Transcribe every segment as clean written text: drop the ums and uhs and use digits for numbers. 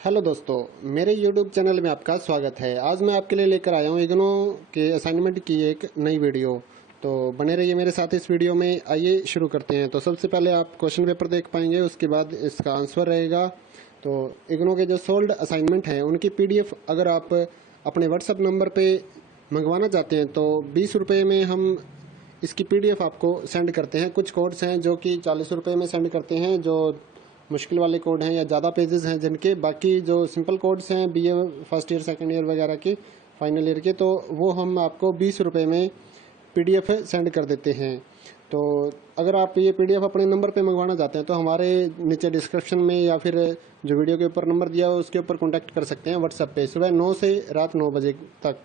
Hello दोस्तों, मेरे YouTube channel में आपका स्वागत है। आज मैं आपके लिए लेकर आया हूँ इग्नो के असाइनमेंट की एक नई वीडियो। तो बने रहिए मेरे साथ इस वीडियो में। आइए शुरू करते हैं। तो सबसे पहले आप क्वेश्चन पेपर देख पाएंगे, उसके बाद इसका आंसर रहेगा। तो इग्नो के जो सोल्ड असाइनमेंट हैं उनकी PDF अगर आप अपने व्हाट्सएप नंबर पर मंगवाना चाहते हैं तो 20 रुपये में हम इसकी PDF आपको सेंड करते हैं। कुछ कोड्स हैं जो कि 40 रुपये में सेंड करते हैं, जो मुश्किल वाले कोड हैं या ज़्यादा पेजेस हैं जिनके। बाकी जो सिंपल कोड्स हैं BA first year second year वगैरह के, फाइनल ईयर के, तो वो हम आपको 20 रुपये में PDF सेंड कर देते हैं। तो अगर आप ये PDF अपने नंबर पे मंगवाना चाहते हैं तो हमारे नीचे डिस्क्रिप्शन में या फिर जो वीडियो के ऊपर नंबर दिया हो उसके ऊपर कॉन्टैक्ट कर सकते हैं व्हाट्सएप पे, सुबह 9 से रात 9 बजे तक।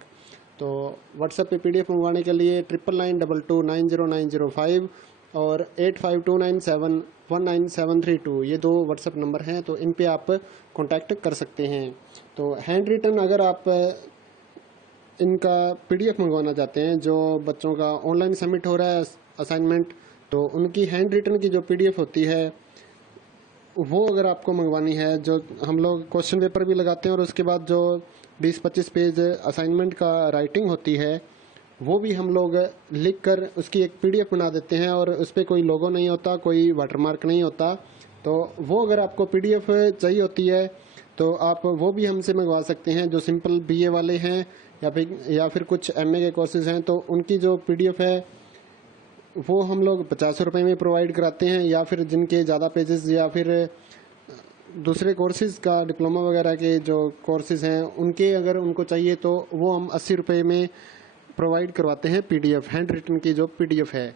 तो व्हाट्सएप पे PDF मंगवाने के लिए 9922290905 और 8529719732 ये दो व्हाट्सएप नंबर हैं। तो इन पे आप कांटेक्ट कर सकते हैं। तो हैंड रिटन अगर आप इनका PDF मंगवाना चाहते हैं, जो बच्चों का ऑनलाइन सबमिट हो रहा है असाइनमेंट, तो उनकी हैंड रिटन की जो PDF होती है वो अगर आपको मंगवानी है, जो हम लोग क्वेश्चन पेपर भी लगाते हैं और उसके बाद जो 20-25 पेज असाइनमेंट का राइटिंग होती है वो भी हम लोग लिख कर उसकी एक PDF बना देते हैं और उस पर कोई लोगो नहीं होता, कोई वाटरमार्क नहीं होता। तो वो अगर आपको PDF चाहिए होती है तो आप वो भी हमसे मंगवा सकते हैं। जो सिंपल BA वाले हैं या फिर कुछ MA के कोर्सेज हैं तो उनकी जो PDF है वो हम लोग 50 रुपये में प्रोवाइड कराते हैं। या फिर जिनके ज़्यादा पेजेस या फिर दूसरे कोर्सेज का डिप्लोमा वगैरह के जो कोर्सेज हैं उनके अगर उनको चाहिए तो वो हम 80 रुपये में प्रोवाइड करवाते हैं PDF, हैंड रिटन की जो PDF है।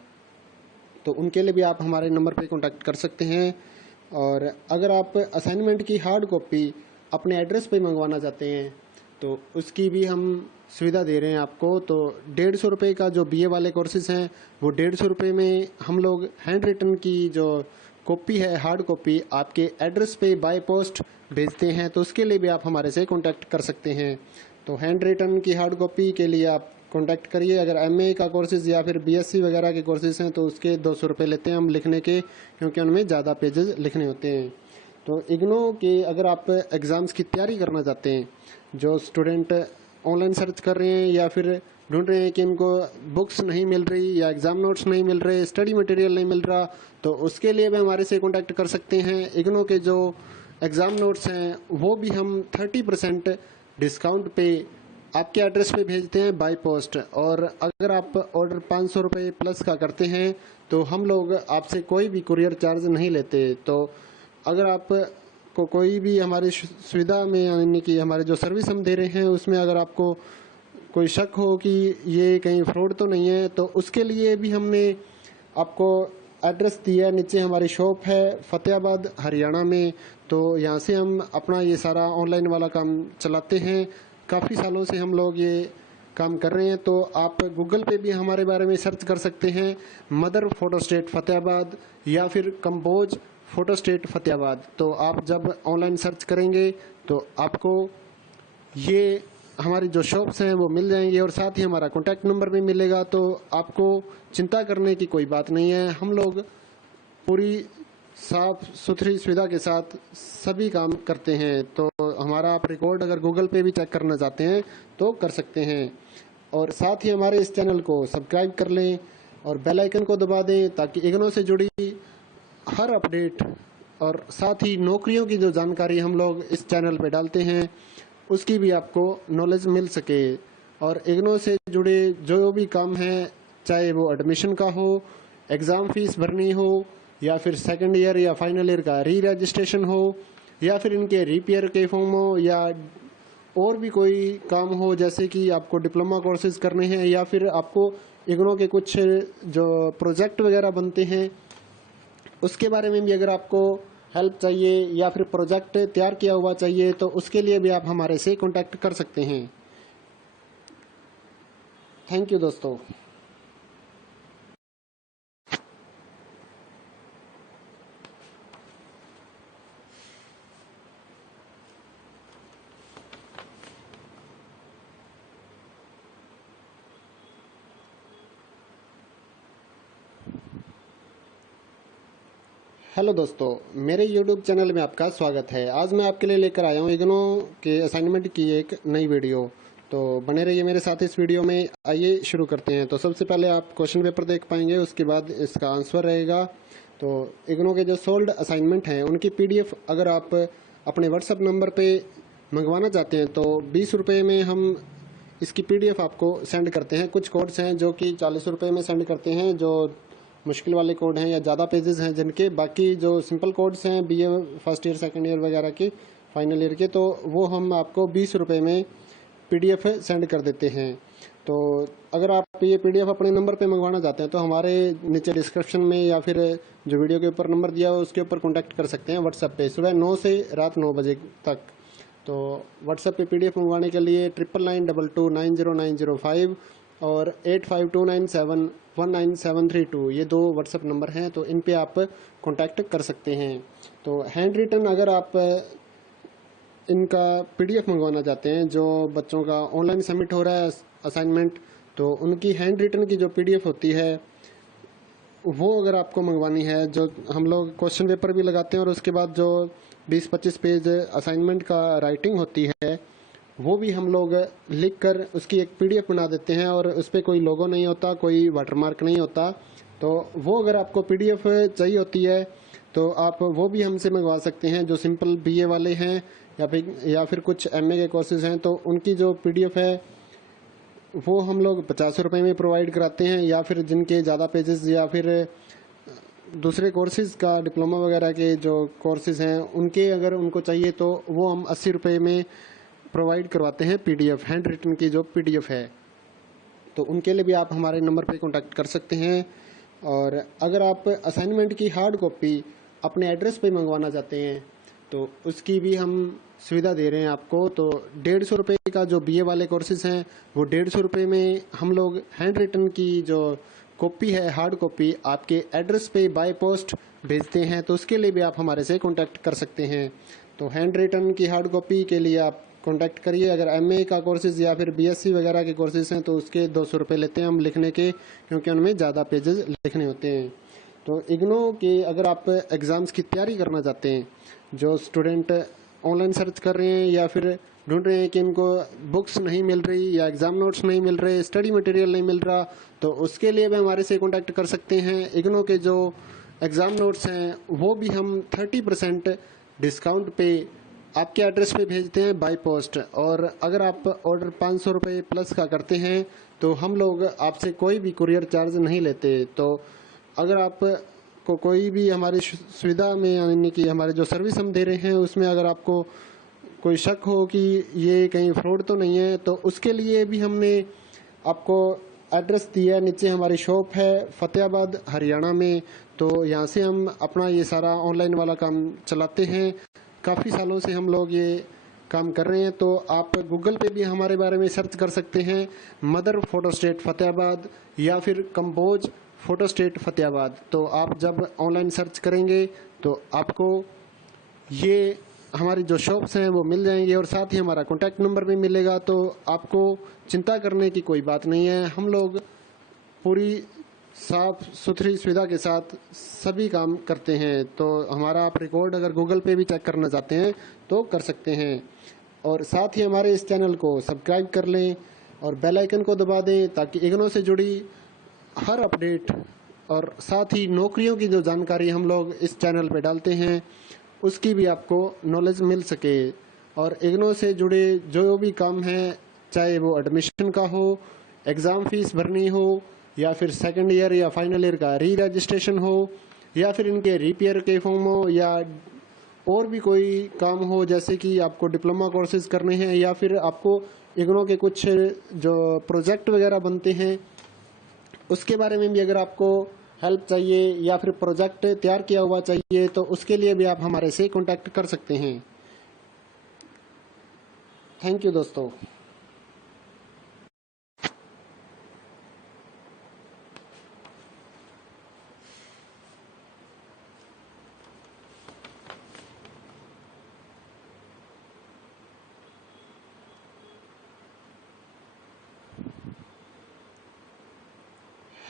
तो उनके लिए भी आप हमारे नंबर पे कांटेक्ट कर सकते हैं। और अगर आप असाइनमेंट की हार्ड कॉपी अपने एड्रेस पे मंगवाना चाहते हैं तो उसकी भी हम सुविधा दे रहे हैं आपको। तो 150 रुपये का जो BA वाले कोर्सेज हैं वो 150 रुपये में हम लोग हैंड रिटन की जो कॉपी है, हार्ड कॉपी, आपके एड्रेस पे बाय पोस्ट भेजते हैं। तो उसके लिए भी आप हमारे से कांटेक्ट कर सकते हैं। तो हैंड रिटन की हार्ड कॉपी के लिए आप कांटेक्ट करिए। अगर MA का कोर्सेज या फिर BSc वगैरह के कोर्सेज हैं तो उसके 200 रुपये लेते हैं हम लिखने के, क्योंकि उनमें ज़्यादा पेजेस लिखने होते हैं। तो इग्नो के अगर आप एग्ज़ाम्स की तैयारी करना चाहते हैं, जो स्टूडेंट ऑनलाइन सर्च कर रहे हैं या फिर ढूंढ रहे हैं कि इनको बुक्स नहीं मिल रही या एग्ज़ाम नोट्स नहीं मिल रहे, स्टडी मटेरियल नहीं मिल रहा, तो उसके लिए भी हमारे से कांटेक्ट कर सकते हैं। इग्नो के जो एग्ज़ाम नोट्स हैं वो भी हम 30% डिस्काउंट पे आपके एड्रेस पे भेजते हैं बाय पोस्ट। और अगर आप ऑर्डर 500 रुपये प्लस का करते हैं तो हम लोग आपसे कोई भी कुरियर चार्ज नहीं लेते। तो अगर आप को कोई भी हमारी सुविधा में, यानी कि हमारे जो सर्विस हम दे रहे हैं उसमें अगर आपको कोई शक हो कि ये कहीं फ्रॉड तो नहीं है, तो उसके लिए भी हमने आपको एड्रेस दिया है। नीचे हमारी शॉप है फतेहाबाद हरियाणा में। तो यहाँ से हम अपना ये सारा ऑनलाइन वाला काम चलाते हैं। काफ़ी सालों से हम लोग ये काम कर रहे हैं। तो आप गूगल पे भी हमारे बारे में सर्च कर सकते हैं, मदर फोटोस्टेट फतेहाबाद या फिर कंपोज फोटोस्टेट फतेहाबाद। तो आप जब ऑनलाइन सर्च करेंगे तो आपको ये हमारी जो शॉप्स हैं वो मिल जाएंगी और साथ ही हमारा कॉन्टैक्ट नंबर भी मिलेगा। तो आपको चिंता करने की कोई बात नहीं है। हम लोग पूरी साफ सुथरी सुविधा के साथ सभी काम करते हैं। तो हमारा आप रिकॉर्ड अगर गूगल पे भी चेक करना चाहते हैं तो कर सकते हैं। और साथ ही हमारे इस चैनल को सब्सक्राइब कर लें और बेल आइकन को दबा दें ताकि इग्नो से जुड़ी हर अपडेट और साथ ही नौकरियों की जो जानकारी हम लोग इस चैनल पे डालते हैं उसकी भी आपको नॉलेज मिल सके। और इग्नो से जुड़े जो भी काम हैं, चाहे वो एडमिशन का हो, एग्ज़ाम फीस भरनी हो, या फिर सेकंड ईयर या फाइनल ईयर का री रजिस्ट्रेशन हो, या फिर इनके रिपेयर के फॉर्म हो, या और भी कोई काम हो, जैसे कि आपको डिप्लोमा कोर्सेज करने हैं या फिर आपको इग्नो के कुछ जो प्रोजेक्ट वगैरह बनते हैं उसके बारे में भी अगर आपको हेल्प चाहिए या फिर प्रोजेक्ट तैयार किया हुआ चाहिए तो उसके लिए भी आप हमारे से कांटेक्ट कर सकते हैं। थैंक यू दोस्तों। हेलो दोस्तों, मेरे YouTube चैनल में आपका स्वागत है। आज मैं आपके लिए लेकर आया हूँ इग्नो के असाइनमेंट की एक नई वीडियो। तो बने रहिए मेरे साथ इस वीडियो में। आइए शुरू करते हैं। तो सबसे पहले आप क्वेश्चन पेपर देख पाएंगे, उसके बाद इसका आंसर रहेगा। तो इग्नो के जो सोल्ड असाइनमेंट हैं उनकी PDF अगर आप अपने व्हाट्सएप नंबर पे मंगवाना चाहते हैं तो 20 रुपये में हम इसकी PDF आपको सेंड करते हैं। कुछ कोड्स हैं जो कि 40 रुपये में सेंड करते हैं, जो मुश्किल वाले कोड हैं या ज़्यादा पेजेस हैं जिनके। बाकी जो सिंपल कोड्स हैं BA first year second year वगैरह के, फाइनल ईयर के, तो वो हम आपको 20 रुपये में PDF सेंड कर देते हैं। तो अगर आप ये PDF अपने नंबर पे मंगवाना चाहते हैं तो हमारे नीचे डिस्क्रिप्शन में या फिर जो वीडियो के ऊपर नंबर दिया हो उसके ऊपर कॉन्टैक्ट कर सकते हैं व्हाट्सएप पे, सुबह 9 से रात 9 बजे तक। तो व्हाट्सएप पे PDF मंगवाने के लिए 9992290905 और 8529719732 ये दो व्हाट्सएप नंबर हैं। तो इन पे आप कांटेक्ट कर सकते हैं। तो हैंड रिटन अगर आप इनका PDF मंगवाना चाहते हैं, जो बच्चों का ऑनलाइन सबमिट हो रहा है असाइनमेंट, तो उनकी हैंड रिटन की जो PDF होती है वो अगर आपको मंगवानी है, जो हम लोग क्वेश्चन पेपर भी लगाते हैं और उसके बाद जो 20-25 पेज असाइनमेंट का राइटिंग होती है वो भी हम लोग लिख कर उसकी एक PDF बना देते हैं और उस पर कोई लोगो नहीं होता, कोई वाटरमार्क नहीं होता। तो वो अगर आपको PDF चाहिए होती है तो आप वो भी हमसे मंगवा सकते हैं। जो सिंपल BA वाले हैं या फिर कुछ MA के कोर्सेज हैं तो उनकी जो PDF है वो हम लोग 50 रुपये में प्रोवाइड कराते हैं। या फिर जिनके ज़्यादा पेजेस या फिर दूसरे कोर्सेज़ का डिप्लोमा वगैरह के जो कोर्सेज़ हैं उनके अगर उनको चाहिए तो वो हम 80 रुपये में प्रोवाइड करवाते हैं PDF, हैंड रिटन की जो PDF है। तो उनके लिए भी आप हमारे नंबर पे कांटेक्ट कर सकते हैं। और अगर आप असाइनमेंट की हार्ड कॉपी अपने एड्रेस पे मंगवाना चाहते हैं तो उसकी भी हम सुविधा दे रहे हैं आपको। तो 150 रुपये का जो BA वाले कोर्सेज हैं वो 150 रुपये में हम लोग हैंड रिटन की जो कॉपी है, हार्ड कॉपी, आपके एड्रेस पे बाय पोस्ट भेजते हैं। तो उसके लिए भी आप हमारे से कांटेक्ट कर सकते हैं। तो हैंड रिटन की हार्ड कॉपी के लिए आप कांटेक्ट करिए। अगर MA का कोर्सेज या फिर BSc वगैरह के कोर्सेज हैं तो उसके 200 रुपये लेते हैं हम लिखने के, क्योंकि उनमें ज़्यादा पेजेस लिखने होते हैं। तो इग्नो के अगर आप एग्ज़ाम्स की तैयारी करना चाहते हैं, जो स्टूडेंट ऑनलाइन सर्च कर रहे हैं या फिर ढूंढ रहे हैं कि इनको बुक्स नहीं मिल रही या एग्ज़ाम नोट्स नहीं मिल रहे, स्टडी मटेरियल नहीं मिल रहा, तो उसके लिए भी हमारे से कांटेक्ट कर सकते हैं। इग्नो के जो एग्ज़ाम नोट्स हैं वो भी हम 30% डिस्काउंट पे आपके एड्रेस पे भेजते हैं बाय पोस्ट। और अगर आप ऑर्डर 500 रुपये प्लस का करते हैं तो हम लोग आपसे कोई भी कुरियर चार्ज नहीं लेते। तो अगर आप को कोई भी हमारी सुविधा में, यानी कि हमारे जो सर्विस हम दे रहे हैं उसमें अगर आपको कोई शक हो कि ये कहीं फ्रॉड तो नहीं है, तो उसके लिए भी हमने आपको एड्रेस दिया है। नीचे हमारी शॉप है फतेहाबाद हरियाणा में। तो यहाँ से हम अपना ये सारा ऑनलाइन वाला काम चलाते हैं। काफ़ी सालों से हम लोग ये काम कर रहे हैं। तो आप गूगल पे भी हमारे बारे में सर्च कर सकते हैं, मदर फोटो स्टेट फतेहाबाद या फिर कंपोज फोटो स्टेट फतेहाबाद। तो आप जब ऑनलाइन सर्च करेंगे तो आपको ये हमारी जो शॉप्स हैं वो मिल जाएंगी और साथ ही हमारा कॉन्टैक्ट नंबर भी मिलेगा। तो आपको चिंता करने की कोई बात नहीं है। हम लोग पूरी साफ सुथरी सुविधा के साथ सभी काम करते हैं। तो हमारा आप रिकॉर्ड अगर गूगल पे भी चेक करना चाहते हैं तो कर सकते हैं। और साथ ही हमारे इस चैनल को सब्सक्राइब कर लें और बेल आइकन को दबा दें, ताकि इग्नो से जुड़ी हर अपडेट और साथ ही नौकरियों की जो जानकारी हम लोग इस चैनल पे डालते हैं उसकी भी आपको नॉलेज मिल सके। और इग्नो से जुड़े जो भी काम है, चाहे वो एडमिशन का हो, एग्ज़ाम फीस भरनी हो, या फिर सेकंड ईयर या फाइनल ईयर का री रजिस्ट्रेशन हो, या फिर इनके रिपेयर के फॉर्म हो, या और भी कोई काम हो, जैसे कि आपको डिप्लोमा कोर्सेज करने हैं या फिर आपको इग्नो के कुछ जो प्रोजेक्ट वगैरह बनते हैं उसके बारे में भी अगर आपको हेल्प चाहिए या फिर प्रोजेक्ट तैयार किया हुआ चाहिए तो उसके लिए भी आप हमारे से कांटेक्ट कर सकते हैं। थैंक यू दोस्तों।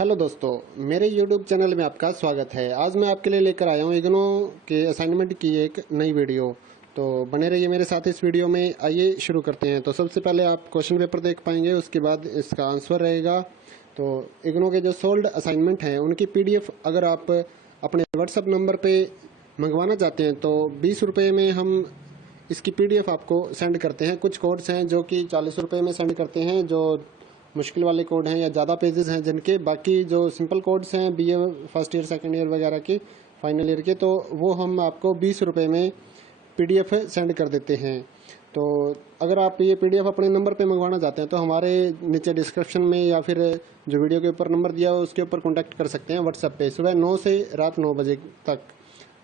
हेलो दोस्तों, मेरे YouTube चैनल में आपका स्वागत है। आज मैं आपके लिए लेकर आया हूँ इग्नो के असाइनमेंट की एक नई वीडियो। तो बने रहिए मेरे साथ इस वीडियो में। आइए शुरू करते हैं। तो सबसे पहले आप क्वेश्चन पेपर देख पाएंगे, उसके बाद इसका आंसर रहेगा। तो इग्नो के जो सोल्ड असाइनमेंट हैं उनकी PDF अगर आप अपने व्हाट्सअप नंबर पर मंगवाना चाहते हैं तो 20 रुपये में हम इसकी PDF आपको सेंड करते हैं। कुछ कोड्स हैं जो कि 40 रुपये में सेंड करते हैं, जो मुश्किल वाले कोड हैं या ज़्यादा पेजेस हैं जिनके। बाकी जो सिंपल कोड्स हैं BA first year second year वगैरह के, फाइनल ईयर के, तो वो हम आपको 20 रुपये में PDF सेंड कर देते हैं। तो अगर आप ये PDF अपने नंबर पे मंगवाना चाहते हैं तो हमारे नीचे डिस्क्रिप्शन में या फिर जो वीडियो के ऊपर नंबर दिया हो उसके ऊपर कॉन्टैक्ट कर सकते हैं व्हाट्सएप पे, सुबह 9 से रात 9 बजे तक।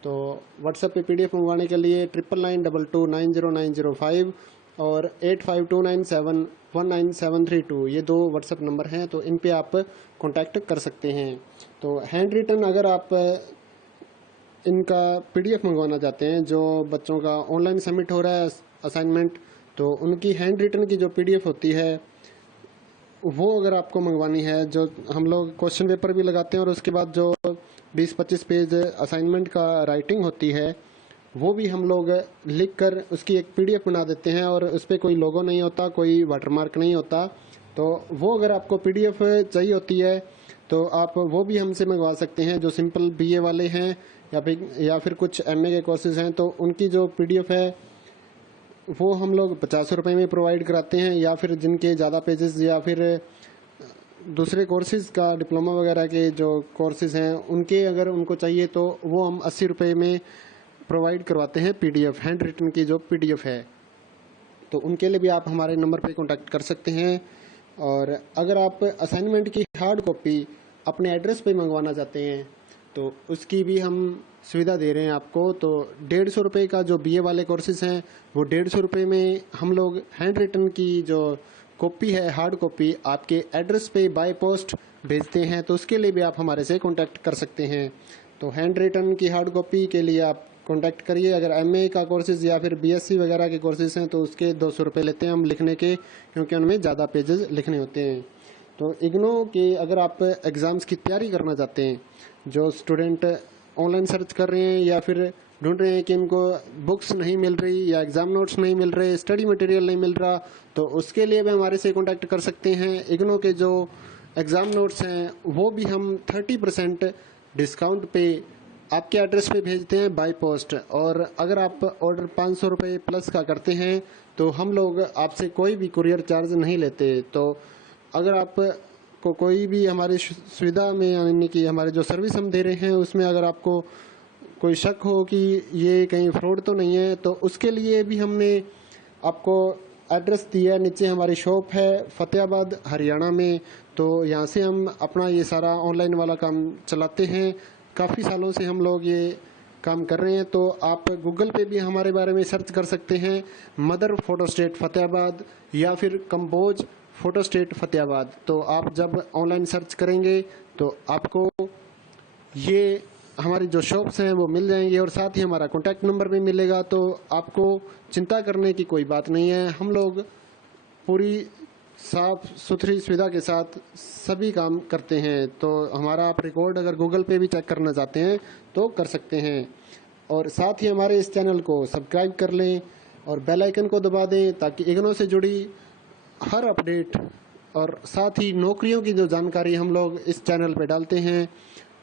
तो व्हाट्सएप पे PDF मंगवाने के लिए 9992290905 और 8529719732 ये दो व्हाट्सएप नंबर हैं। तो इन पे आप कांटेक्ट कर सकते हैं। तो हैंड रिटन अगर आप इनका PDF मंगवाना चाहते हैं, जो बच्चों का ऑनलाइन सबमिट हो रहा है असाइनमेंट, तो उनकी हैंड रिटन की जो PDF होती है वो अगर आपको मंगवानी है, जो हम लोग क्वेश्चन पेपर भी लगाते हैं और उसके बाद जो 20-25 पेज असाइनमेंट का राइटिंग होती है वो भी हम लोग लिख कर उसकी एक PDF बना देते हैं और उस पर कोई लोगो नहीं होता, कोई वाटरमार्क नहीं होता। तो वो अगर आपको PDF चाहिए होती है तो आप वो भी हमसे मंगवा सकते हैं। जो सिंपल BA वाले हैं या फिर कुछ MA के कोर्सेज हैं तो उनकी जो PDF है वो हम लोग 50 रुपये में प्रोवाइड कराते हैं। या फिर जिनके ज़्यादा पेजेस या फिर दूसरे कोर्सेज़ का डिप्लोमा वगैरह के जो कोर्सेज़ हैं उनके अगर उनको चाहिए तो वो हम 80 रुपये में प्रोवाइड करवाते हैं PDF, हैंड रिटन की जो PDF है। तो उनके लिए भी आप हमारे नंबर पे कांटेक्ट कर सकते हैं। और अगर आप असाइनमेंट की हार्ड कॉपी अपने एड्रेस पे मंगवाना चाहते हैं तो उसकी भी हम सुविधा दे रहे हैं आपको। तो 150 रुपये का जो BA वाले कोर्सेज हैं वो 150 रुपये में हम लोग हैंड रिटन की जो कॉपी है, हार्ड कॉपी, आपके एड्रेस पे बाय पोस्ट भेजते हैं। तो उसके लिए भी आप हमारे से कांटेक्ट कर सकते हैं। तो हैंड रिटन की हार्ड कॉपी के लिए आप कांटेक्ट करिए। अगर MA का कोर्सेज या फिर BSc वगैरह के कोर्सेज हैं तो उसके 200 रुपये लेते हैं हम लिखने के, क्योंकि उनमें ज़्यादा पेजेस लिखने होते हैं। तो इग्नो के अगर आप एग्ज़ाम्स की तैयारी करना चाहते हैं, जो स्टूडेंट ऑनलाइन सर्च कर रहे हैं या फिर ढूंढ रहे हैं कि इनको बुक्स नहीं मिल रही या एग्ज़ाम नोट्स नहीं मिल रहे, स्टडी मटेरियल नहीं मिल रहा, तो उसके लिए भी हमारे से कांटेक्ट कर सकते हैं। इग्नो के जो एग्ज़ाम नोट्स हैं वो भी हम 30% डिस्काउंट पे आपके एड्रेस पे भेजते हैं बाय पोस्ट। और अगर आप ऑर्डर 500 रुपये प्लस का करते हैं तो हम लोग आपसे कोई भी कुरियर चार्ज नहीं लेते। तो अगर आप को कोई भी हमारी सुविधा में, यानी कि हमारे जो सर्विस हम दे रहे हैं उसमें अगर आपको कोई शक हो कि ये कहीं फ्रॉड तो नहीं है, तो उसके लिए भी हमने आपको एड्रेस दिया है। नीचे हमारी शॉप है फतेहाबाद हरियाणा में। तो यहाँ से हम अपना ये सारा ऑनलाइन वाला काम चलाते हैं। काफ़ी सालों से हम लोग ये काम कर रहे हैं। तो आप गूगल पे भी हमारे बारे में सर्च कर सकते हैं, मदर फोटो स्टेट फतेहाबाद या फिर कंबोज फोटो स्टेट फतेहाबाद। तो आप जब ऑनलाइन सर्च करेंगे तो आपको ये हमारी जो शॉप्स हैं वो मिल जाएंगी और साथ ही हमारा कॉन्टैक्ट नंबर भी मिलेगा। तो आपको चिंता करने की कोई बात नहीं है। हम लोग पूरी साफ सुथरी सुविधा के साथ सभी काम करते हैं। तो हमारा आप रिकॉर्ड अगर गूगल पे भी चेक करना चाहते हैं तो कर सकते हैं। और साथ ही हमारे इस चैनल को सब्सक्राइब कर लें और बेल आइकन को दबा दें ताकि इग्नो से जुड़ी हर अपडेट और साथ ही नौकरियों की जो जानकारी हम लोग इस चैनल पे डालते हैं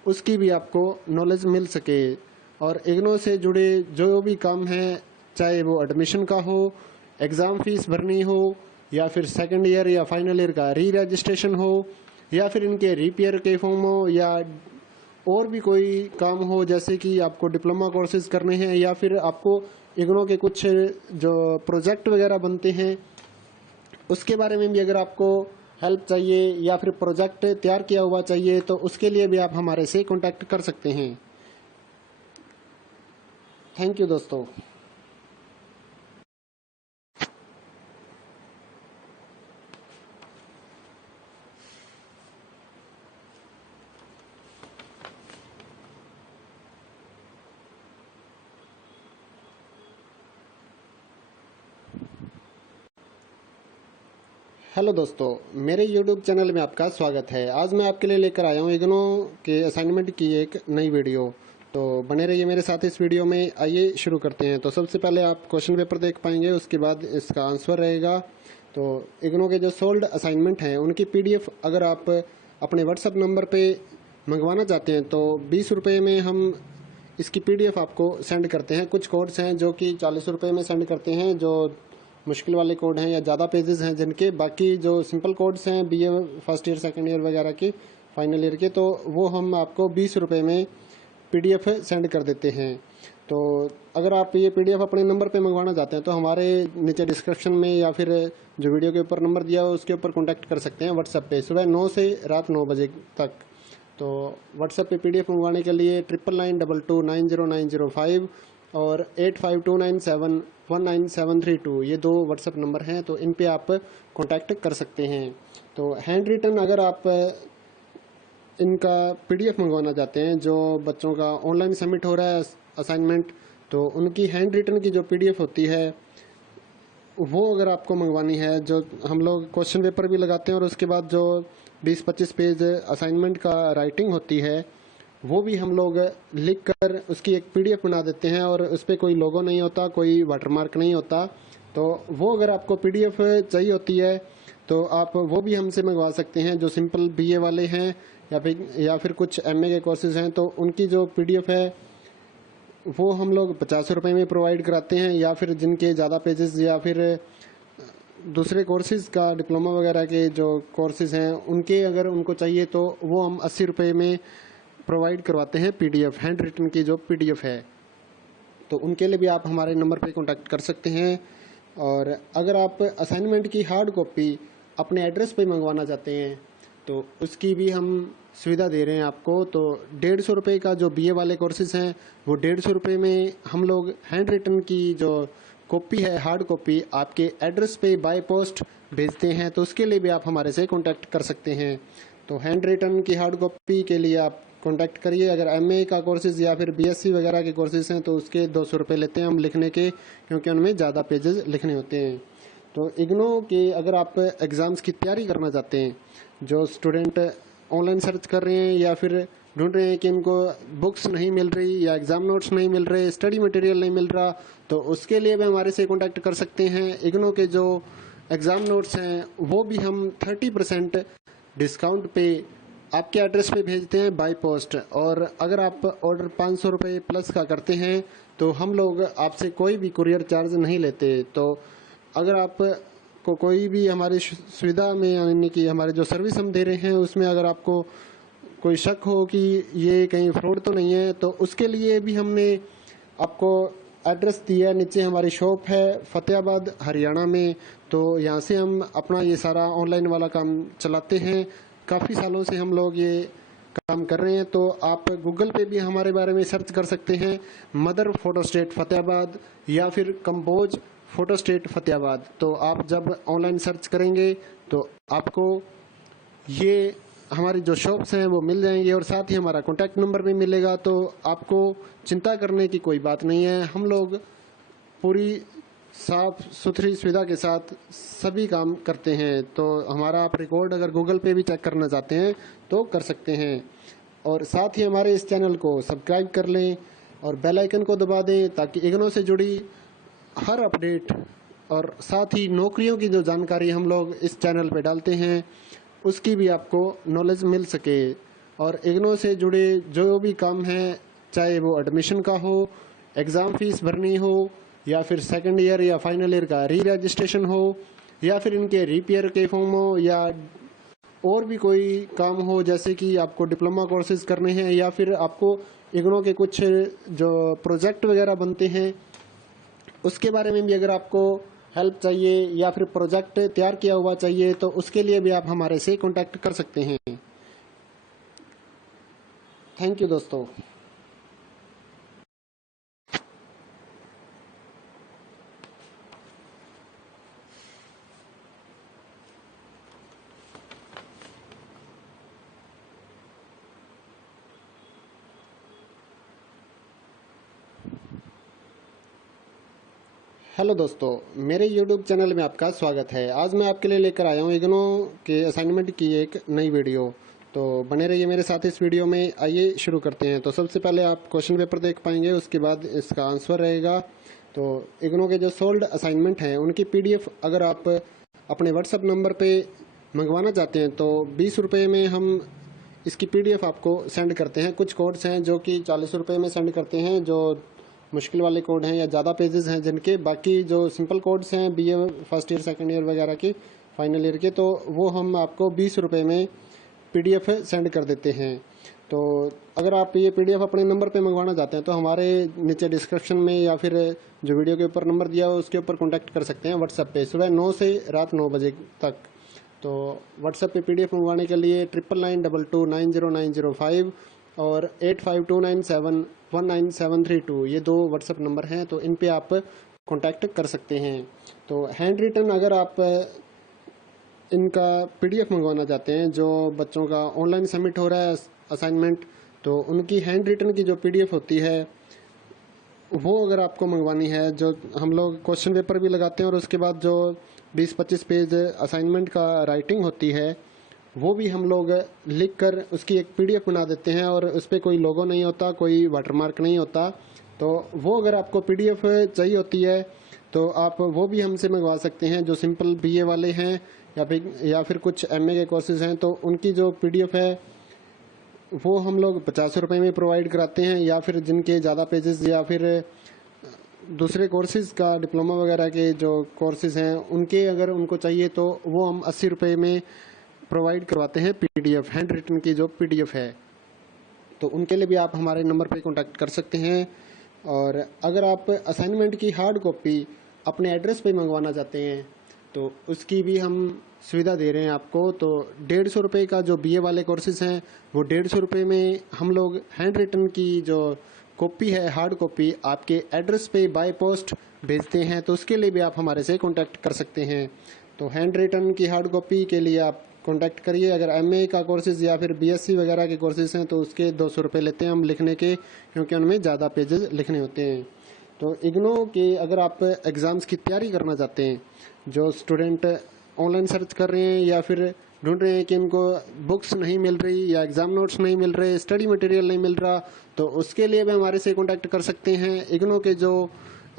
उसकी भी आपको नॉलेज मिल सके। और इग्नो से जुड़े जो भी काम है, चाहे वो एडमिशन का हो, एग्ज़ाम फीस भरनी हो, या फिर सेकंड ईयर या फाइनल ईयर का री रजिस्ट्रेशन हो, या फिर इनके रिपेयर के फॉर्म हो, या और भी कोई काम हो, जैसे कि आपको डिप्लोमा कोर्सेज करने हैं या फिर आपको इग्नो के कुछ जो प्रोजेक्ट वगैरह बनते हैं उसके बारे में भी अगर आपको हेल्प चाहिए या फिर प्रोजेक्ट तैयार किया हुआ चाहिए तो उसके लिए भी आप हमारे से कांटेक्ट कर सकते हैं। थैंक यू दोस्तों। हेलो दोस्तों, मेरे YouTube चैनल में आपका स्वागत है। आज मैं आपके लिए लेकर आया हूँ इग्नो के असाइनमेंट की एक नई वीडियो। तो बने रहिए मेरे साथ इस वीडियो में। आइए शुरू करते हैं। तो सबसे पहले आप क्वेश्चन पेपर देख पाएंगे, उसके बाद इसका आंसर रहेगा। तो इग्नो के जो सोल्ड असाइनमेंट हैं उनकी PDF अगर आप अपने व्हाट्सअप नंबर पे मंगवाना चाहते हैं तो 20 रुपये में हम इसकी PDF आपको सेंड करते हैं। कुछ कोड्स हैं जो कि 40 रुपये में सेंड करते हैं, जो मुश्किल वाले कोड हैं या ज़्यादा पेजेस हैं जिनके। बाकी जो सिंपल कोड्स हैं BA first year second year वगैरह के, फाइनल ईयर के, तो वो हम आपको 20 रुपये में PDF सेंड कर देते हैं। तो अगर आप ये PDF अपने नंबर पे मंगवाना चाहते हैं तो हमारे नीचे डिस्क्रिप्शन में या फिर जो वीडियो के ऊपर नंबर दिया हो उसके ऊपर कॉन्टैक्ट कर सकते हैं व्हाट्सएप पे, सुबह 9 से रात 9 बजे तक। तो व्हाट्सएप पे PDF मंगवाने के लिए 9992290905 और 8529719732 ये दो व्हाट्सएप नंबर हैं। तो इन पे आप कांटेक्ट कर सकते हैं। तो हैंड रिटन अगर आप इनका PDF मंगवाना चाहते हैं, जो बच्चों का ऑनलाइन सबमिट हो रहा है असाइनमेंट, तो उनकी हैंड रिटन की जो PDF होती है वो अगर आपको मंगवानी है, जो हम लोग क्वेश्चन पेपर भी लगाते हैं और उसके बाद जो 20-25 पेज असाइनमेंट का राइटिंग होती है वो भी हम लोग लिख कर उसकी एक PDF बना देते हैं और उस पर कोई लोगो नहीं होता, कोई वाटरमार्क नहीं होता। तो वो अगर आपको PDF चाहिए होती है तो आप वो भी हमसे मंगवा सकते हैं। जो सिंपल BA वाले हैं या फिर कुछ MA के कोर्सेज हैं तो उनकी जो PDF है वो हम लोग 50 रुपये में प्रोवाइड कराते हैं। या फिर जिनके ज़्यादा पेजेस या फिर दूसरे कोर्सेज़ का डिप्लोमा वगैरह के जो कोर्सेज़ हैं उनके अगर उनको चाहिए तो वो हम 80 रुपये में प्रोवाइड करवाते हैं PDF, हैंड रिटन की जो PDF है। तो उनके लिए भी आप हमारे नंबर पे कांटेक्ट कर सकते हैं। और अगर आप असाइनमेंट की हार्ड कॉपी अपने एड्रेस पे मंगवाना चाहते हैं तो उसकी भी हम सुविधा दे रहे हैं आपको। तो 150 रुपये का जो BA वाले कोर्सेज हैं वो 150 रुपये में हम लोग हैंड रिटन की जो कॉपी है, हार्ड कॉपी, आपके एड्रेस पे बाय पोस्ट भेजते हैं। तो उसके लिए भी आप हमारे से कांटेक्ट कर सकते हैं। तो हैंड रिटन की हार्ड कॉपी के लिए आप कांटेक्ट करिए। अगर MA का कोर्सेज या फिर BSc वगैरह के कोर्सेज हैं तो उसके 200 रुपये लेते हैं हम लिखने के, क्योंकि उनमें ज़्यादा पेजेस लिखने होते हैं। तो इग्नो के अगर आप एग्ज़ाम्स की तैयारी करना चाहते हैं, जो स्टूडेंट ऑनलाइन सर्च कर रहे हैं या फिर ढूंढ रहे हैं कि इनको बुक्स नहीं मिल रही या एग्ज़ाम नोट्स नहीं मिल रहे, स्टडी मटेरियल नहीं मिल रहा, तो उसके लिए भी हमारे से कांटेक्ट कर सकते हैं। इग्नो के जो एग्ज़ाम नोट्स हैं वो भी हम 30% डिस्काउंट पे आपके एड्रेस पे भेजते हैं बाय पोस्ट। और अगर आप ऑर्डर 500 रुपये प्लस का करते हैं तो हम लोग आपसे कोई भी कुरियर चार्ज नहीं लेते। तो अगर आप को कोई भी हमारी सुविधा में, यानी कि हमारे जो सर्विस हम दे रहे हैं उसमें अगर आपको कोई शक हो कि ये कहीं फ्रॉड तो नहीं है, तो उसके लिए भी हमने आपको एड्रेस दिया है। नीचे हमारी शॉप है फतेहाबाद हरियाणा में। तो यहाँ से हम अपना ये सारा ऑनलाइन वाला काम चलाते हैं। काफ़ी सालों से हम लोग ये काम कर रहे हैं। तो आप गूगल पे भी हमारे बारे में सर्च कर सकते हैं, मदर फोटो स्टेट फतेहाबाद या फिर कंपोज फोटो स्टेट फतेहाबाद। तो आप जब ऑनलाइन सर्च करेंगे तो आपको ये हमारी जो शॉप्स हैं वो मिल जाएंगी और साथ ही हमारा कॉन्टैक्ट नंबर भी मिलेगा। तो आपको चिंता करने की कोई बात नहीं है। हम लोग पूरी साफ सुथरी सुविधा के साथ सभी काम करते हैं। तो हमारा आप रिकॉर्ड अगर गूगल पे भी चेक करना चाहते हैं तो कर सकते हैं। और साथ ही हमारे इस चैनल को सब्सक्राइब कर लें और बेल आइकन को दबा दें ताकि इग्नो से जुड़ी हर अपडेट और साथ ही नौकरियों की जो जानकारी हम लोग इस चैनल पे डालते हैं उसकी भी आपको नॉलेज मिल सके। और इग्नो से जुड़े जो भी काम हैं, चाहे वो एडमिशन का हो, एग्ज़ाम फीस भरनी हो, या फिर सेकंड ईयर या फाइनल ईयर का री रजिस्ट्रेशन हो, या फिर इनके रिपेयर के फॉर्म हो, या और भी कोई काम हो, जैसे कि आपको डिप्लोमा कोर्सेज करने हैं या फिर आपको इग्नो के कुछ जो प्रोजेक्ट वगैरह बनते हैं उसके बारे में भी अगर आपको हेल्प चाहिए या फिर प्रोजेक्ट तैयार किया हुआ चाहिए तो उसके लिए भी आप हमारे से कांटेक्ट कर सकते हैं। थैंक यू दोस्तों। हेलो दोस्तों, मेरे YouTube चैनल में आपका स्वागत है। आज मैं आपके लिए लेकर आया हूँ इग्नो के असाइनमेंट की एक नई वीडियो। तो बने रहिए मेरे साथ इस वीडियो में। आइए शुरू करते हैं। तो सबसे पहले आप क्वेश्चन पेपर देख पाएंगे, उसके बाद इसका आंसर रहेगा। तो इग्नो के जो सोल्ड असाइनमेंट हैं उनकी PDF अगर आप अपने व्हाट्सअप नंबर पे मंगवाना चाहते हैं तो 20 रुपये में हम इसकी PDF आपको सेंड करते हैं। कुछ कोड्स हैं जो कि 40 रुपये में सेंड करते हैं, जो मुश्किल वाले कोड हैं या ज़्यादा पेजेस हैं जिनके। बाकी जो सिंपल कोड्स हैं BA first year second year वगैरह के, फाइनल ईयर के, तो वो हम आपको 20 रुपये में PDF सेंड कर देते हैं। तो अगर आप ये PDF अपने नंबर पे मंगवाना चाहते हैं तो हमारे नीचे डिस्क्रिप्शन में या फिर जो वीडियो के ऊपर नंबर दिया हो उसके ऊपर कॉन्टैक्ट कर सकते हैं व्हाट्सएप पे, सुबह 9 से रात 9 बजे तक। तो व्हाट्सएप पे PDF मंगवाने के लिए 9992290905 और 8529719732 ये दो व्हाट्सएप नंबर हैं। तो इन पे आप कांटेक्ट कर सकते हैं। तो हैंड रिटन अगर आप इनका PDF मंगवाना चाहते हैं, जो बच्चों का ऑनलाइन सबमिट हो रहा है असाइनमेंट, तो उनकी हैंड रिटन की जो PDF होती है वो अगर आपको मंगवानी है, जो हम लोग क्वेश्चन पेपर भी लगाते हैं और उसके बाद जो 20-25 पेज असाइनमेंट का राइटिंग होती है वो भी हम लोग लिख कर उसकी एक PDF बना देते हैं और उस पर कोई लोगो नहीं होता, कोई वाटरमार्क नहीं होता। तो वो अगर आपको PDF चाहिए होती है तो आप वो भी हमसे मंगवा सकते हैं। जो सिंपल BA वाले हैं या फिर कुछ MA के कोर्सेज हैं तो उनकी जो PDF है वो हम लोग 50 रुपये में प्रोवाइड कराते हैं। या फिर जिनके ज़्यादा पेजेस या फिर दूसरे कोर्सेज का डिप्लोमा वगैरह के जो कोर्सेज हैं उनके अगर उनको चाहिए तो वो हम 80 रुपये में प्रोवाइड करवाते हैं PDF, हैंड रिटन की जो PDF है। तो उनके लिए भी आप हमारे नंबर पे कांटेक्ट कर सकते हैं। और अगर आप असाइनमेंट की हार्ड कॉपी अपने एड्रेस पे मंगवाना चाहते हैं तो उसकी भी हम सुविधा दे रहे हैं आपको। तो 150 रुपये का जो BA वाले कोर्सेज हैं वो 150 रुपये में हम लोग हैंड रिटन की जो कॉपी है, हार्ड कॉपी, आपके एड्रेस पे बाय पोस्ट भेजते हैं। तो उसके लिए भी आप हमारे से कांटेक्ट कर सकते हैं। तो हैंड रिटन की हार्ड कॉपी के लिए आप कांटेक्ट करिए। अगर MA का कोर्सेज या फिर BSc वगैरह के कोर्सेज हैं तो उसके 200 रुपये लेते हैं हम लिखने के, क्योंकि उनमें ज़्यादा पेजेस लिखने होते हैं। तो इग्नो के अगर आप एग्ज़ाम्स की तैयारी करना चाहते हैं, जो स्टूडेंट ऑनलाइन सर्च कर रहे हैं या फिर ढूंढ रहे हैं कि उनको बुक्स नहीं मिल रही या एग्ज़ाम नोट्स नहीं मिल रहे, स्टडी मटेरियल नहीं मिल रहा, तो उसके लिए भी हमारे से कांटेक्ट कर सकते हैं। इग्नो के जो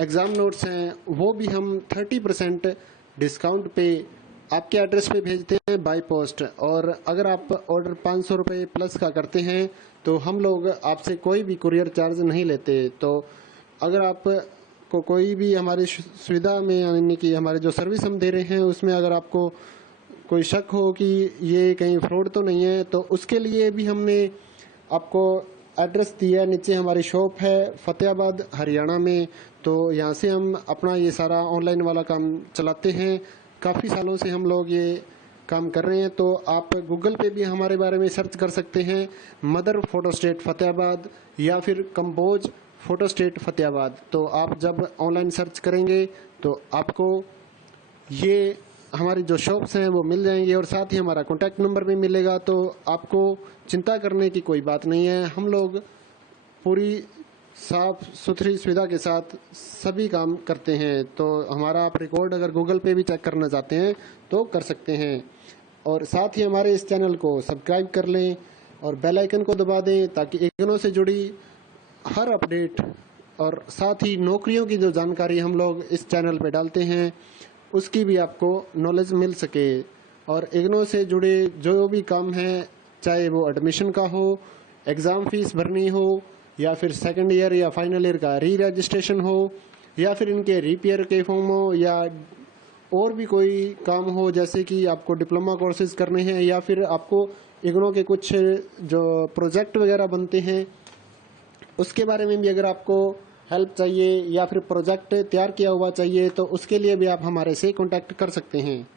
एग्ज़ाम नोट्स हैं वो भी हम 30% डिस्काउंट पे आपके एड्रेस पे भेजते हैं बाय पोस्ट। और अगर आप ऑर्डर 500 रुपये प्लस का करते हैं तो हम लोग आपसे कोई भी कुरियर चार्ज नहीं लेते। तो अगर आप को कोई भी हमारी सुविधा में, यानी कि हमारे जो सर्विस हम दे रहे हैं उसमें अगर आपको कोई शक हो कि ये कहीं फ्रॉड तो नहीं है, तो उसके लिए भी हमने आपको एड्रेस दिया है। नीचे हमारी शॉप है फतेहाबाद हरियाणा में। तो यहाँ से हम अपना ये सारा ऑनलाइन वाला काम चलाते हैं। काफ़ी सालों से हम लोग ये काम कर रहे हैं। तो आप गूगल पे भी हमारे बारे में सर्च कर सकते हैं, मदर फोटो स्टेट फतेहाबाद या फिर कंपोज फोटो स्टेट फतेहाबाद। तो आप जब ऑनलाइन सर्च करेंगे तो आपको ये हमारी जो शॉप्स हैं वो मिल जाएंगी और साथ ही हमारा कॉन्टैक्ट नंबर भी मिलेगा। तो आपको चिंता करने की कोई बात नहीं है। हम लोग पूरी साफ सुथरी सुविधा के साथ सभी काम करते हैं। तो हमारा आप रिकॉर्ड अगर गूगल पे भी चेक करना चाहते हैं तो कर सकते हैं। और साथ ही हमारे इस चैनल को सब्सक्राइब कर लें और बेल आइकन को दबा दें ताकि इग्नो से जुड़ी हर अपडेट और साथ ही नौकरियों की जो जानकारी हम लोग इस चैनल पे डालते हैं उसकी भी आपको नॉलेज मिल सके। और इग्नो से जुड़े जो भी काम हैं, चाहे वो एडमिशन का हो, एग्ज़ाम फीस भरनी हो, या फिर सेकंड ईयर या फाइनल ईयर का री रजिस्ट्रेशन हो, या फिर इनके रिपेयर के फॉर्म हो, या और भी कोई काम हो, जैसे कि आपको डिप्लोमा कोर्सेज करने हैं या फिर आपको इग्नो के कुछ जो प्रोजेक्ट वगैरह बनते हैं उसके बारे में भी अगर आपको हेल्प चाहिए या फिर प्रोजेक्ट तैयार किया हुआ चाहिए तो उसके लिए भी आप हमारे से कांटेक्ट कर सकते हैं।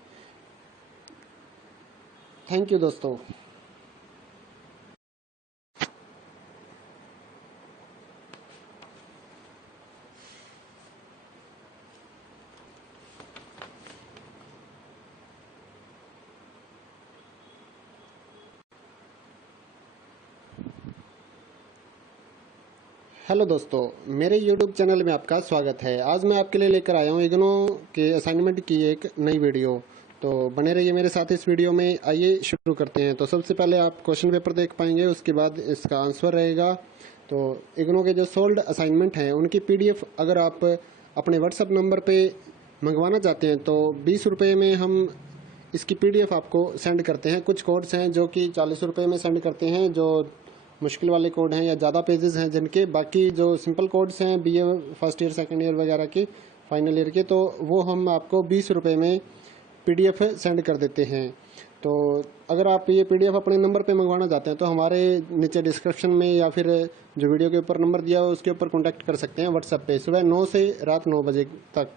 थैंक यू दोस्तों। हेलो दोस्तों, मेरे YouTube चैनल में आपका स्वागत है। आज मैं आपके लिए लेकर आया हूँ इग्नो के असाइनमेंट की एक नई वीडियो। तो बने रहिए मेरे साथ इस वीडियो में। आइए शुरू करते हैं। तो सबसे पहले आप क्वेश्चन पेपर देख पाएंगे, उसके बाद इसका आंसर रहेगा। तो इग्नो के जो सोल्ड असाइनमेंट हैं उनकी PDF अगर आप अपने व्हाट्सअप नंबर पे मंगवाना चाहते हैं तो 20 रुपये में हम इसकी PDF आपको सेंड करते हैं। कुछ कोड्स हैं जो कि 40 रुपये में सेंड करते हैं, जो मुश्किल वाले कोड हैं या ज़्यादा पेजेस हैं जिनके। बाकी जो सिंपल कोड्स हैं BA first year second year वगैरह के, फाइनल ईयर के, तो वो हम आपको 20 रुपये में PDF सेंड कर देते हैं। तो अगर आप ये PDF अपने नंबर पे मंगवाना चाहते हैं तो हमारे नीचे डिस्क्रिप्शन में या फिर जो वीडियो के ऊपर नंबर दिया हो उसके ऊपर कॉन्टैक्ट कर सकते हैं व्हाट्सएप पे, सुबह 9 से रात 9 बजे तक।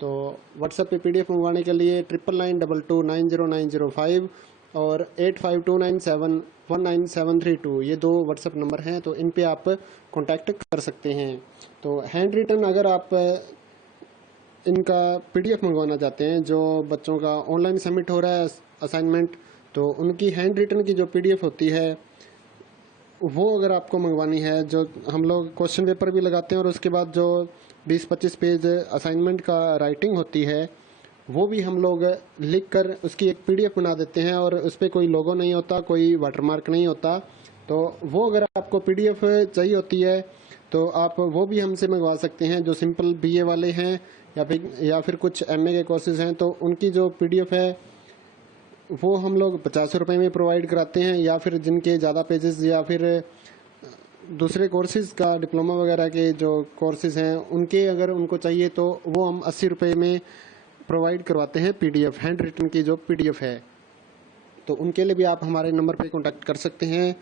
तो व्हाट्सएप पे PDF मंगवाने के लिए 9992290905 और 8529719732 ये दो व्हाट्सएप नंबर हैं। तो इन पे आप कांटेक्ट कर सकते हैं। तो हैंड रिटन अगर आप इनका PDF मंगवाना चाहते हैं, जो बच्चों का ऑनलाइन सबमिट हो रहा है असाइनमेंट, तो उनकी हैंड रिटन की जो PDF होती है वो अगर आपको मंगवानी है, जो हम लोग क्वेश्चन पेपर भी लगाते हैं और उसके बाद जो 20-25 पेज असाइनमेंट का राइटिंग होती है वो भी हम लोग लिख कर उसकी एक PDF बना देते हैं और उस पर कोई लोगो नहीं होता, कोई वाटरमार्क नहीं होता। तो वो अगर आपको PDF चाहिए होती है तो आप वो भी हमसे मंगवा सकते हैं। जो सिंपल BA वाले हैं या फिर कुछ MA के कोर्सेज हैं तो उनकी जो PDF है वो हम लोग 50 रुपये में प्रोवाइड कराते हैं। या फिर जिनके ज़्यादा पेजेस या फिर दूसरे कोर्सेज का डिप्लोमा वगैरह के जो कोर्सेज हैं उनके अगर उनको चाहिए तो वो हम 80 रुपये में प्रोवाइड करवाते हैं PDF, हैंड रिटन की जो PDF है। तो उनके लिए भी आप हमारे नंबर पे कांटेक्ट कर सकते हैं।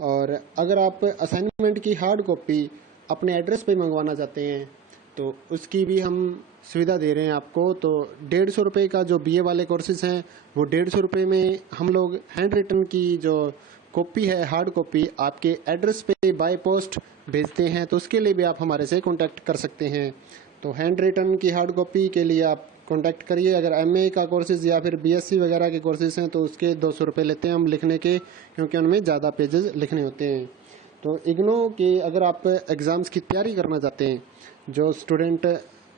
और अगर आप असाइनमेंट की हार्ड कॉपी अपने एड्रेस पे मंगवाना चाहते हैं तो उसकी भी हम सुविधा दे रहे हैं आपको। तो 150 रुपये का जो BA वाले कोर्सेज हैं वो 150 रुपये में हम लोग हैंड रिटन की जो कॉपी है, हार्ड कॉपी, आपके एड्रेस पे बाय पोस्ट भेजते हैं। तो उसके लिए भी आप हमारे से कांटेक्ट कर सकते हैं। तो हैंड रिटन की हार्ड कॉपी के लिए आप कांटेक्ट करिए। अगर MA का कोर्सेज या फिर BSc वगैरह के कोर्सेज हैं तो उसके 200 रुपये लेते हैं हम लिखने के, क्योंकि उनमें ज़्यादा पेजेस लिखने होते हैं। तो इग्नो के अगर आप एग्ज़ाम्स की तैयारी करना चाहते हैं, जो स्टूडेंट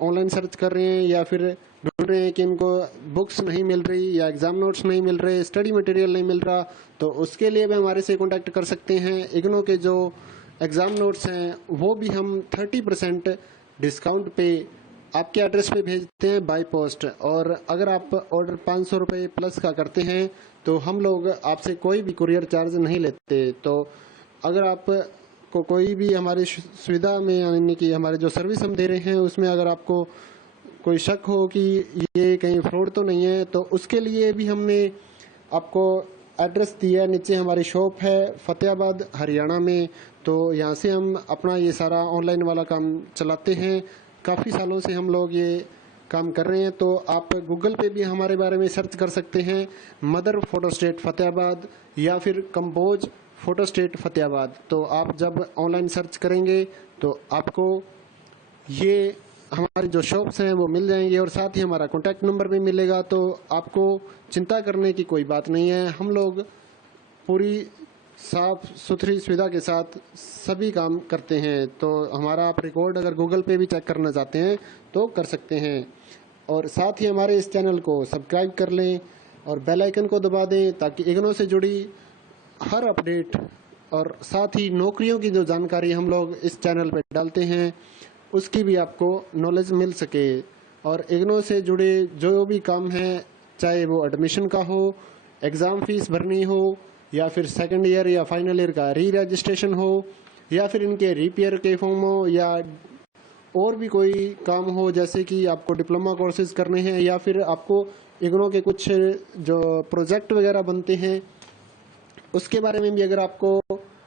ऑनलाइन सर्च कर रहे हैं या फिर ढूंढ रहे हैं कि इनको बुक्स नहीं मिल रही या एग्ज़ाम नोट्स नहीं मिल रहे, स्टडी मटेरियल नहीं मिल रहा, तो उसके लिए भी हमारे से कांटेक्ट कर सकते हैं। इग्नो के जो एग्ज़ाम नोट्स हैं वो भी हम 30% डिस्काउंट पे आपके एड्रेस पे भेजते हैं बाय पोस्ट। और अगर आप ऑर्डर 500 रुपये प्लस का करते हैं तो हम लोग आपसे कोई भी कुरियर चार्ज नहीं लेते। तो अगर आप को कोई भी हमारी सुविधा में, यानी कि हमारे जो सर्विस हम दे रहे हैं उसमें अगर आपको कोई शक हो कि ये कहीं फ्रॉड तो नहीं है, तो उसके लिए भी हमने आपको एड्रेस दिया है। नीचे हमारी शॉप है फतेहाबाद हरियाणा में। तो यहाँ से हम अपना ये सारा ऑनलाइन वाला काम चलाते हैं। काफ़ी सालों से हम लोग ये काम कर रहे हैं। तो आप गूगल पे भी हमारे बारे में सर्च कर सकते हैं, मदर फोटो स्टेट फतेहाबाद या फिर कंपोज फोटो स्टेट फतेहाबाद। तो आप जब ऑनलाइन सर्च करेंगे तो आपको ये हमारी जो शॉप्स हैं वो मिल जाएंगे और साथ ही हमारा कॉन्टैक्ट नंबर भी मिलेगा। तो आपको चिंता करने की कोई बात नहीं है। हम लोग पूरी साफ सुथरी सुविधा के साथ सभी काम करते हैं। तो हमारा आप रिकॉर्ड अगर गूगल पे भी चेक करना चाहते हैं तो कर सकते हैं। और साथ ही हमारे इस चैनल को सब्सक्राइब कर लें और बेल आइकन को दबा दें ताकि इग्नो से जुड़ी हर अपडेट और साथ ही नौकरियों की जो जानकारी हम लोग इस चैनल पर डालते हैं उसकी भी आपको नॉलेज मिल सके। और इग्नो से जुड़े जो भी काम हैं, चाहे वो एडमिशन का हो, एग्ज़ाम फीस भरनी हो, या फिर सेकंड ईयर या फाइनल ईयर का री रजिस्ट्रेशन हो, या फिर इनके रिपेयर के फॉर्म हो, या और भी कोई काम हो, जैसे कि आपको डिप्लोमा कोर्सेज करने हैं या फिर आपको इग्नो के कुछ जो प्रोजेक्ट वगैरह बनते हैं उसके बारे में भी अगर आपको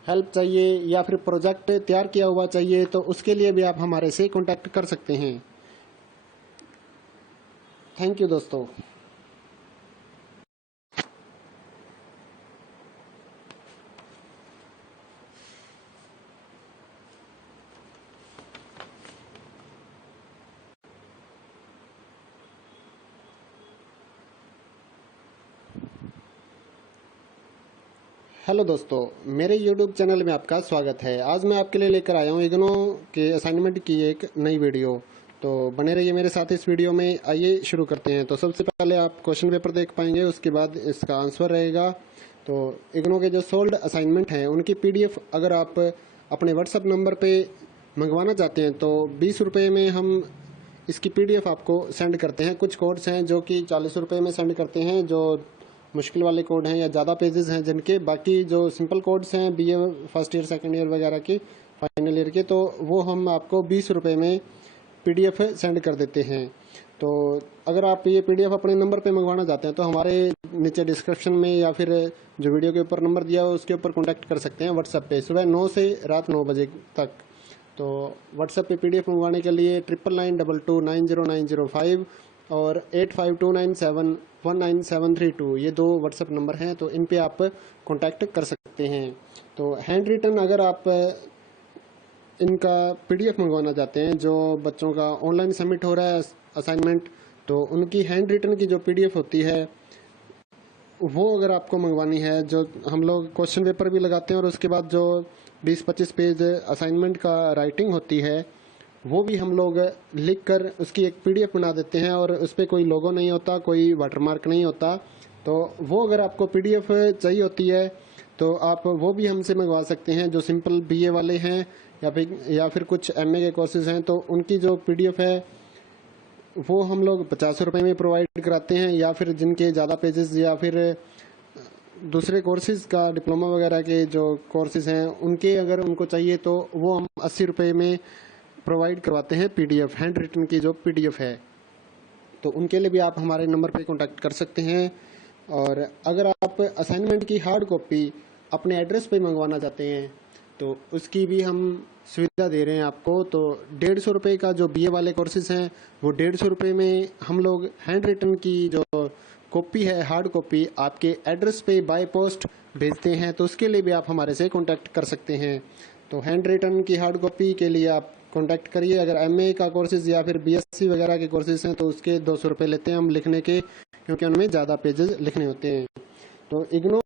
हेल्प चाहिए या फिर प्रोजेक्ट तैयार किया हुआ चाहिए तो उसके लिए भी आप हमारे से कांटेक्ट कर सकते हैं। थैंक यू दोस्तों। हेलो दोस्तों, मेरे YouTube चैनल में आपका स्वागत है। आज मैं आपके लिए लेकर आया हूँ इग्नो के असाइनमेंट की एक नई वीडियो। तो बने रहिए मेरे साथ इस वीडियो में। आइए शुरू करते हैं। तो सबसे पहले आप क्वेश्चन पेपर देख पाएंगे, उसके बाद इसका आंसर रहेगा। तो इग्नो के जो सोल्ड असाइनमेंट हैं उनकी PDF अगर आप अपने व्हाट्सअप नंबर पे मंगवाना चाहते हैं तो 20 रुपये में हम इसकी PDF आपको सेंड करते हैं। कुछ कोड्स हैं जो कि 40 रुपये में सेंड करते हैं, जो मुश्किल वाले कोड हैं या ज़्यादा पेजेस हैं जिनके। बाकी जो सिंपल कोड्स हैं BA first year second year वगैरह के, फाइनल ईयर के, तो वो हम आपको 20 रुपये में PDF सेंड कर देते हैं। तो अगर आप ये PDF अपने नंबर पे मंगवाना चाहते हैं तो हमारे नीचे डिस्क्रिप्शन में या फिर जो वीडियो के ऊपर नंबर दिया हो उसके ऊपर कॉन्टैक्ट कर सकते हैं व्हाट्सएप पे, सुबह 9 से रात 9 बजे तक। तो व्हाट्सएप पे PDF मंगवाने के लिए 9992290905 और 8529719732 ये 2 व्हाट्सएप नंबर हैं। तो इन पे आप कांटेक्ट कर सकते हैं। तो हैंड रिटन अगर आप इनका PDF मंगवाना चाहते हैं, जो बच्चों का ऑनलाइन सबमिट हो रहा है असाइनमेंट, तो उनकी हैंड रिटन की जो PDF होती है वो अगर आपको मंगवानी है, जो हम लोग क्वेश्चन पेपर भी लगाते हैं और उसके बाद जो 20-25 पेज असाइनमेंट का राइटिंग होती है वो भी हम लोग लिख कर उसकी एक PDF बना देते हैं और उस पर कोई लोगो नहीं होता, कोई वाटरमार्क नहीं होता। तो वो अगर आपको PDF चाहिए होती है तो आप वो भी हमसे मंगवा सकते हैं। जो सिंपल BA वाले हैं या फिर कुछ MA के कोर्सेज हैं तो उनकी जो PDF है वो हम लोग 50 रुपये में प्रोवाइड कराते हैं। या फिर जिनके ज़्यादा पेजेस या फिर दूसरे कोर्सेज का डिप्लोमा वगैरह के जो कोर्सेज हैं उनके अगर उनको चाहिए तो वो हम 80 रुपये में प्रोवाइड करवाते हैं PDF, हैंड रिटन की जो PDF है। तो उनके लिए भी आप हमारे नंबर पे कांटेक्ट कर सकते हैं। और अगर आप असाइनमेंट की हार्ड कॉपी अपने एड्रेस पे मंगवाना चाहते हैं तो उसकी भी हम सुविधा दे रहे हैं आपको। तो 150 रुपये का जो BA वाले कोर्सेज हैं वो 150 रुपये में हम लोग हैंड रिटन की जो कॉपी है, हार्ड कॉपी, आपके एड्रेस पे बाय पोस्ट भेजते हैं। तो उसके लिए भी आप हमारे से कांटेक्ट कर सकते हैं। तो हैंड रिटन की हार्ड कॉपी के लिए आप कांटेक्ट करिए। अगर MA का कोर्सेज या फिर BSc वगैरह के कोर्सेज हैं तो उसके 200 रुपये लेते हैं हम लिखने के, क्योंकि उनमें ज़्यादा पेजेस लिखने होते हैं। तो इग्नो